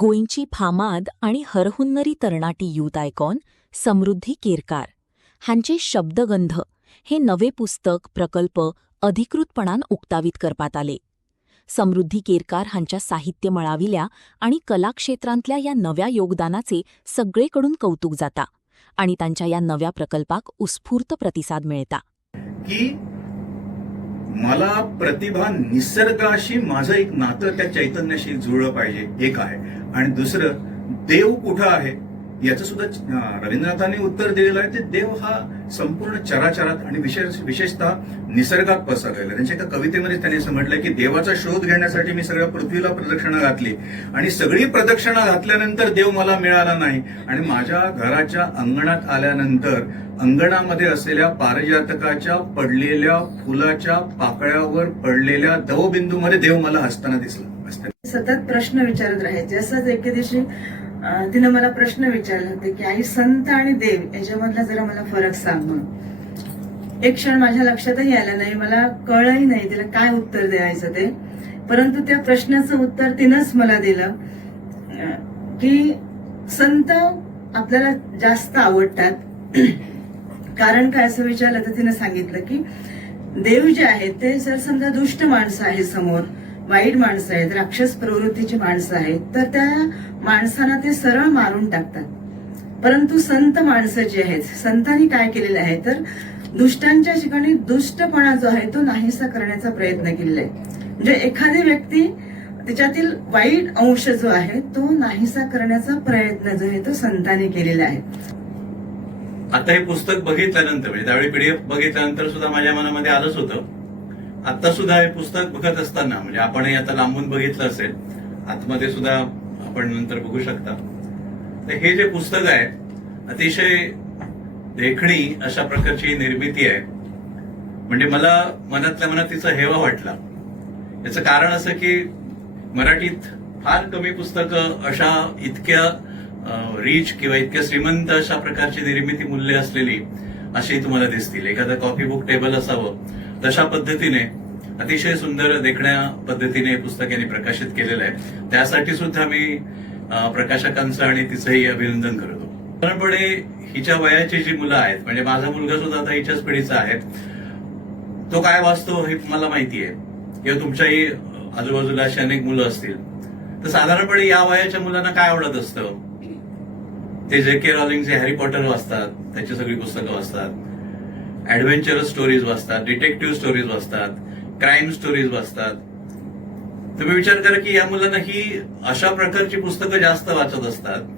गोंयची फामाद आणि हरहुन्नरी तरणाटी यूथ आयकॉन समृद्धी केरकार हांचे शब्दगंध हे नवे पुस्तक प्रकल्प अधिकृतपणान उक्तावीत करपात आले. समृद्धी केरकार हांच्या साहित्य मळाविल्या आणि कला क्षेत्रांतल्या या नव्या योगदानाचे सगळेकडून कौतुक जाता आणि तांच्या या नव्या प्रकल्पाक उत्स्फूर्त प्रतिसाद मिळता. की मला प्रतिभा निसर्गाशी माझं एक नातं त्या चैतन्याशी जुळलं पाहिजे, एक आहे. आणि दुसरं, देव कुठं आहे याचं सुद्धा रवींद्रनाथांनी उत्तर दिलेलं आहे. ते देव हा संपूर्ण चराचरात आणि विशेषतः निसर्गात पसरलेला. त्यांच्या एका कवितेमध्ये त्यांनी असं म्हटलंय की देवाचा शोध घेण्यासाठी मी सगळ्या पृथ्वीला प्रदक्षिणा घातली आणि सगळी प्रदक्षिणा घातल्यानंतर देव मला मिळाला नाही. आणि माझ्या घराच्या अंगणात आल्यानंतर अंगणामध्ये असलेल्या पारिजातकाच्या पडलेल्या फुलाच्या पाकळ्यावर पडलेल्या दवबिंदूमध्ये देव मला हसताना दिसला. सतत प्रश्न विचारत राहायचे. असंच एके दिवशी तिनं मला प्रश्न विचारले होते की आई, संत आणि देव याच्यामधला जरा मला फरक सांग म्हणून. एक क्षण माझ्या लक्षातही आलं नाही, मला कळलंही नाही तिला काय उत्तर द्यायचं ते. परंतु त्या प्रश्नाचं उत्तर तिनंच मला दिलं की संत आपल्याला जास्त आवडतात. कारण काय असं विचारलं तर तिनं सांगितलं की देव जे आहेत ते जर समजा दुष्ट माणसं आहेत, समोर वाईट माणसं आहेत, राक्षस प्रवृत्तीची माणसं आहेत, तर त्या माणसांना ते सरळ मारून टाकतात. परंतु संत माणसं जी आहेत, संतांनी काय केलेलं आहे तर दुष्टांच्या ठिकाणी दुष्टपणा जो आहे तो नाहीसा करण्याचा प्रयत्न केलेला आहे. म्हणजे एखादी व्यक्ती त्याच्यातील वाईट अंश जो आहे तो नाहीसा करण्याचा प्रयत्न जो आहे तो संतांनी केलेला आहे. आता हे पुस्तक बघितल्यानंतर, म्हणजे त्यावेळी पीडीएफ बघितल्यानंतर सुद्धा माझ्या मनामध्ये आलंच होतं. आता सुद्धा हे पुस्तक बघत असताना, म्हणजे आपणही आता लांबून बघितलं असेल, आतमध्ये सुद्धा आपण नंतर बघू शकता. तर हे जे पुस्तक आहे अतिशय देखणी अशा प्रकारची निर्मिती आहे. म्हणजे मला मनातल्या मनात तिचा हेवा वाटला. याचं कारण असं की मराठीत फार कमी पुस्तकं अशा इतक्या रिच किंवा इतक्या श्रीमंत अशा प्रकारची निर्मिती मूल्य असलेली अशी तुम्हाला दिसतील. एखादं कॉफी बुक टेबल असावं तशा पद्धतीने अतिशय सुंदर देखण्या पद्धतीने हे पुस्तक यांनी प्रकाशित केलेलं आहे. त्यासाठी सुद्धा मी प्रकाशकांचं आणि तिचंही अभिनंदन करतो. साधारणपणे हिच्या वयाची जी मुलं आहेत, म्हणजे माझा मुलगा सुद्धा आता हिच्याच पिढीचा आहे, तो काय वाचतो हे मला माहिती आहे, किंवा तुमच्याही आजूबाजूला अशी अनेक मुलं असतील. तर साधारणपणे या वयाच्या मुलांना काय आवडत असतं? ते जे.के. रॉलिंगचे हॅरी पॉटर वाचतात, त्याची सगळी पुस्तकं वाचतात, ऍडव्हेंचरस स्टोरीज वाचतात, डिटेक्टिव्ह स्टोरीज वाचतात, क्राईम स्टोरीज वाचतात. तुम्ही विचार करा की या मुलांना ही अशा प्रकारची पुस्तकं जास्त वाचत असतात.